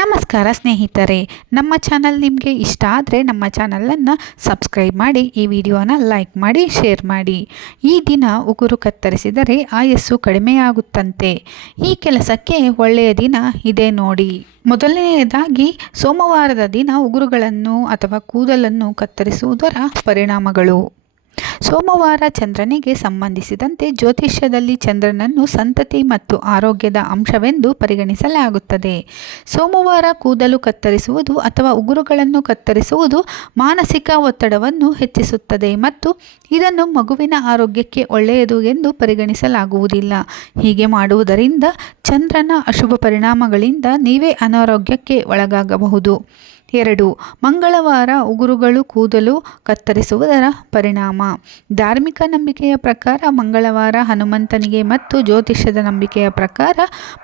ನಮಸ್ಕಾರ ಸ್ನೇಹಿತರೆ. ನಮ್ಮ ಚಾನಲ್ ನಿಮಗೆ ಇಷ್ಟ ಆದರೆ ನಮ್ಮ ಚಾನಲನ್ನು ಸಬ್ಸ್ಕ್ರೈಬ್ ಮಾಡಿ, ಈ ವಿಡಿಯೋನ ಲೈಕ್ ಮಾಡಿ, ಶೇರ್ ಮಾಡಿ. ಈ ದಿನ ಉಗುರು ಕತ್ತರಿಸಿದರೆ ಆಯಸ್ಸು ಕಡಿಮೆಯಾಗುತ್ತಂತೆ. ಈ ಕೆಲಸಕ್ಕೆ ಒಳ್ಳೆಯ ದಿನ ಇದೆ ನೋಡಿ. ಮೊದಲನೆಯದಾಗಿ ಸೋಮವಾರದ ದಿನ ಉಗುರುಗಳನ್ನು ಅಥವಾ ಕೂದಲನ್ನು ಕತ್ತರಿಸುವುದರ ಪರಿಣಾಮಗಳು. ಸೋಮವಾರ ಚಂದ್ರನಿಗೆ ಸಂಬಂಧಿಸಿದಂತೆ ಜ್ಯೋತಿಷ್ಯದಲ್ಲಿ ಚಂದ್ರನನ್ನು ಸಂತತಿ ಮತ್ತು ಆರೋಗ್ಯದ ಅಂಶವೆಂದು ಪರಿಗಣಿಸಲಾಗುತ್ತದೆ. ಸೋಮವಾರ ಕೂದಲು ಕತ್ತರಿಸುವುದು ಅಥವಾ ಉಗುರುಗಳನ್ನು ಕತ್ತರಿಸುವುದು ಮಾನಸಿಕ ಒತ್ತಡವನ್ನು ಹೆಚ್ಚಿಸುತ್ತದೆ ಮತ್ತು ಇದನ್ನು ಮಗುವಿನ ಆರೋಗ್ಯಕ್ಕೆ ಒಳ್ಳೆಯದು ಎಂದು ಪರಿಗಣಿಸಲಾಗುವುದಿಲ್ಲ. ಹೀಗೆ ಮಾಡುವುದರಿಂದ ಚಂದ್ರನ ಅಶುಭ ಪರಿಣಾಮಗಳಿಂದ ನೀವೇ ಅನಾರೋಗ್ಯಕ್ಕೆ ಒಳಗಾಗಬಹುದು. ಎರಡು, ಮಂಗಳವಾರ ಉಗುರುಗಳು ಕೂದಲು ಕತ್ತರಿಸುವುದರ ಪರಿಣಾಮ. ಧಾರ್ಮಿಕ ನಂಬಿಕೆಯ ಪ್ರಕಾರ ಮಂಗಳವಾರ ಹನುಮಂತನಿಗೆ ಮತ್ತು ಜ್ಯೋತಿಷ್ಯದ ನಂಬಿಕೆಯ ಪ್ರಕಾರ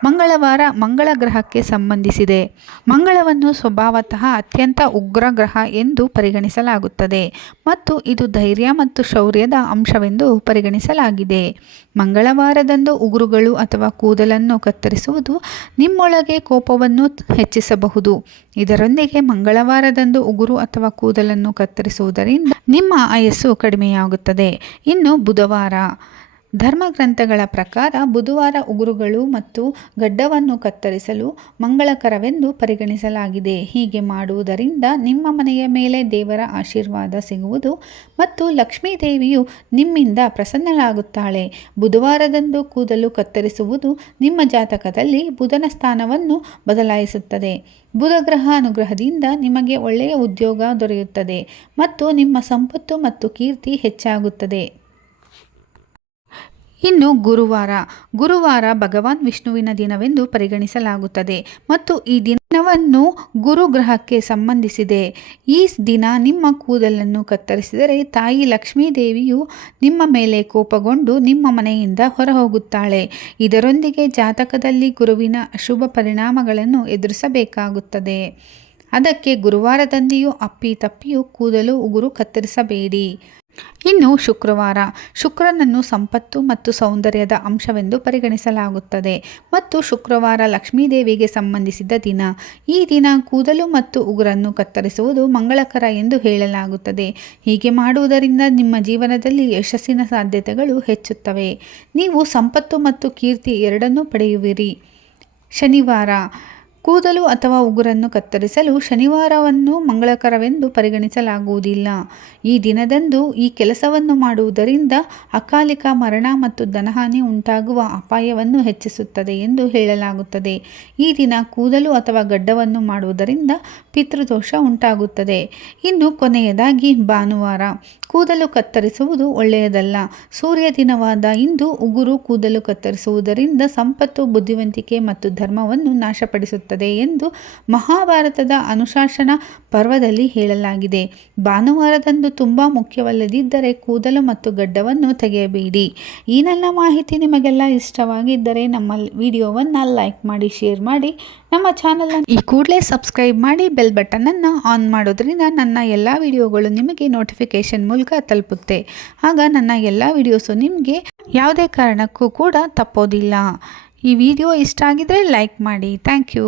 ಮಂಗಳವಾರ ಮಂಗಳ ಗ್ರಹಕ್ಕೆ ಸಂಬಂಧಿಸಿದೆ. ಮಂಗಳವನ್ನು ಸ್ವಭಾವತಃ ಅತ್ಯಂತ ಉಗ್ರ ಗ್ರಹ ಎಂದು ಪರಿಗಣಿಸಲಾಗುತ್ತದೆ ಮತ್ತು ಇದು ಧೈರ್ಯ ಮತ್ತು ಶೌರ್ಯದ ಅಂಶವೆಂದು ಪರಿಗಣಿಸಲಾಗಿದೆ. ಮಂಗಳವಾರದಂದು ಉಗುರುಗಳು ಅಥವಾ ಕೂದಲನ್ನು ಕತ್ತರಿಸುವುದು ನಿಮ್ಮೊಳಗೆ ಕೋಪವನ್ನು ಹೆಚ್ಚಿಸಬಹುದು. ಇದರೊಂದಿಗೆ ಮಂಗಳವಾರದಂದು ಉಗುರು ಅಥವಾ ಕೂದಲನ್ನು ಕತ್ತರಿಸುವುದರಿಂದ ನಿಮ್ಮ ಆಯಸ್ಸು ಕಡಿಮೆಯಾಗುತ್ತದೆ. ಇನ್ನು ಬುಧವಾರ. ಧರ್ಮಗ್ರಂಥಗಳ ಪ್ರಕಾರ ಬುಧವಾರ ಉಗುರುಗಳು ಮತ್ತು ಗಡ್ಡವನ್ನು ಕತ್ತರಿಸಲು ಮಂಗಳಕರವೆಂದು ಪರಿಗಣಿಸಲಾಗಿದೆ. ಹೀಗೆ ಮಾಡುವುದರಿಂದ ನಿಮ್ಮ ಮನೆಯ ಮೇಲೆ ದೇವರ ಆಶೀರ್ವಾದ ಸಿಗುವುದು ಮತ್ತು ಲಕ್ಷ್ಮೀ ದೇವಿಯು ನಿಮ್ಮಿಂದ ಪ್ರಸನ್ನಳಾಗುತ್ತಾಳೆ. ಬುಧವಾರದಂದು ಕೂದಲು ಕತ್ತರಿಸುವುದು ನಿಮ್ಮ ಜಾತಕದಲ್ಲಿ ಬುಧನ ಸ್ಥಾನವನ್ನು ಬದಲಾಯಿಸುತ್ತದೆ. ಬುಧ ಗ್ರಹ ಅನುಗ್ರಹದಿಂದ ನಿಮಗೆ ಒಳ್ಳೆಯ ಉದ್ಯೋಗ ದೊರೆಯುತ್ತದೆ ಮತ್ತು ನಿಮ್ಮ ಸಂಪತ್ತು ಮತ್ತು ಕೀರ್ತಿ ಹೆಚ್ಚಾಗುತ್ತದೆ. ಇನ್ನು ಗುರುವಾರ. ಗುರುವಾರ ಭಗವಾನ್ ವಿಷ್ಣುವಿನ ದಿನವೆಂದು ಪರಿಗಣಿಸಲಾಗುತ್ತದೆ. ಮತ್ತು ಈ ದಿನವನ್ನು ಗುರು ಗ್ರಹಕ್ಕೆ ಸಂಬಂಧಿಸಿದೆ. ಈ ದಿನ ನಿಮ್ಮ ಕೂದಲನ್ನು ಕತ್ತರಿಸಿದರೆ ತಾಯಿ ಲಕ್ಷ್ಮೀದೇವಿಯು ನಿಮ್ಮ ಮೇಲೆ ಕೋಪಗೊಂಡು ನಿಮ್ಮ ಮನೆಯಿಂದ ಹೊರಹೋಗುತ್ತಾಳೆ. ಇದರೊಂದಿಗೆ ಜಾತಕದಲ್ಲಿ ಗುರುವಿನ ಅಶುಭ ಪರಿಣಾಮಗಳನ್ನು ಎದುರಿಸಬೇಕಾಗುತ್ತದೆ. ಅದಕ್ಕೆ ಗುರುವಾರದಂದೆಯೂ ಅಪ್ಪಿ ತಪ್ಪಿಯೂ ಕೂದಲು ಉಗುರು ಕತ್ತರಿಸಬೇಡಿ. ಇನ್ನು ಶುಕ್ರವಾರ. ಶುಕ್ರನನ್ನು ಸಂಪತ್ತು ಮತ್ತು ಸೌಂದರ್ಯದ ಅಂಶವೆಂದು ಪರಿಗಣಿಸಲಾಗುತ್ತದೆ. ಮತ್ತು ಶುಕ್ರವಾರ ಲಕ್ಷ್ಮೀದೇವಿಗೆ ಸಂಬಂಧಿಸಿದ ದಿನ. ಈ ದಿನ ಕೂದಲು ಮತ್ತು ಉಗುರನ್ನು ಕತ್ತರಿಸುವುದು ಮಂಗಳಕರ ಎಂದು ಹೇಳಲಾಗುತ್ತದೆ. ಹೀಗೆ ಮಾಡುವುದರಿಂದ ನಿಮ್ಮ ಜೀವನದಲ್ಲಿ ಯಶಸ್ಸಿನ ಸಾಧ್ಯತೆಗಳು ಹೆಚ್ಚುತ್ತವೆ. ನೀವು ಸಂಪತ್ತು ಮತ್ತು ಕೀರ್ತಿ ಎರಡನ್ನೂ ಪಡೆಯುವಿರಿ. ಶನಿವಾರ. ಕೂದಲು ಅಥವಾ ಉಗುರನ್ನು ಕತ್ತರಿಸಲು ಶನಿವಾರವನ್ನು ಮಂಗಳಕರವೆಂದು ಪರಿಗಣಿಸಲಾಗುವುದಿಲ್ಲ. ಈ ದಿನದಂದು ಈ ಕೆಲಸವನ್ನು ಮಾಡುವುದರಿಂದ ಅಕಾಲಿಕ ಮರಣ ಮತ್ತು ಧನಹಾನಿ ಉಂಟಾಗುವ ಅಪಾಯವನ್ನು ಹೆಚ್ಚಿಸುತ್ತದೆ ಎಂದು ಹೇಳಲಾಗುತ್ತದೆ. ಈ ದಿನ ಕೂದಲು ಅಥವಾ ಗಡ್ಡವನ್ನು ಮಾಡುವುದರಿಂದ ಪಿತೃದೋಷ ಉಂಟಾಗುತ್ತದೆ. ಇನ್ನು ಕೊನೆಯದಾಗಿ ಭಾನುವಾರ. ಕೂದಲು ಕತ್ತರಿಸುವುದು ಒಳ್ಳೆಯದಲ್ಲ. ಸೂರ್ಯ ದಿನವಾದ ಇಂದು ಉಗುರು ಕೂದಲು ಕತ್ತರಿಸುವುದರಿಂದ ಸಂಪತ್ತು, ಬುದ್ಧಿವಂತಿಕೆ ಮತ್ತು ಧರ್ಮವನ್ನು ನಾಶಪಡಿಸುತ್ತದೆ. ಎಂದು ಮಹಾಭಾರತದ ಅನುಶಾಸನ ಪರ್ವದಲ್ಲಿ ಹೇಳಲಾಗಿದೆ. ಭಾನುವಾರದಂದು ತುಂಬ ಮುಖ್ಯವಲ್ಲದಿದ್ದರೆ ಕೂದಲು ಮತ್ತು ಗಡ್ಡವನ್ನು ತೆಗೆಯಬೇಡಿ. ಈ ಮಾಹಿತಿ ನಿಮಗೆಲ್ಲ ಇಷ್ಟವಾಗಿದ್ದರೆ ನಮ್ಮ ವಿಡಿಯೋವನ್ನು ಲೈಕ್ ಮಾಡಿ, ಶೇರ್ ಮಾಡಿ, ನಮ್ಮ ಚಾನಲನ್ನು ಈ ಕೂಡಲೇ ಸಬ್ಸ್ಕ್ರೈಬ್ ಮಾಡಿ, ಬೆಲ್ ಬಟನನ್ನು ಆನ್ ಮಾಡೋದ್ರಿಂದ ನನ್ನ ಎಲ್ಲ ವಿಡಿಯೋಗಳು ನಿಮಗೆ ನೋಟಿಫಿಕೇಶನ್ ಮೂಲಕ ತಲುಪುತ್ತೆ. ಆಗ ನನ್ನ ಎಲ್ಲ ವಿಡಿಯೋಸು ನಿಮಗೆ ಯಾವುದೇ ಕಾರಣಕ್ಕೂ ಕೂಡ ತಪ್ಪೋದಿಲ್ಲ. ಈ ವಿಡಿಯೋ ಇಷ್ಟ ಆಗಿದರೆ ಲೈಕ್ ಮಾಡಿ. Thank you.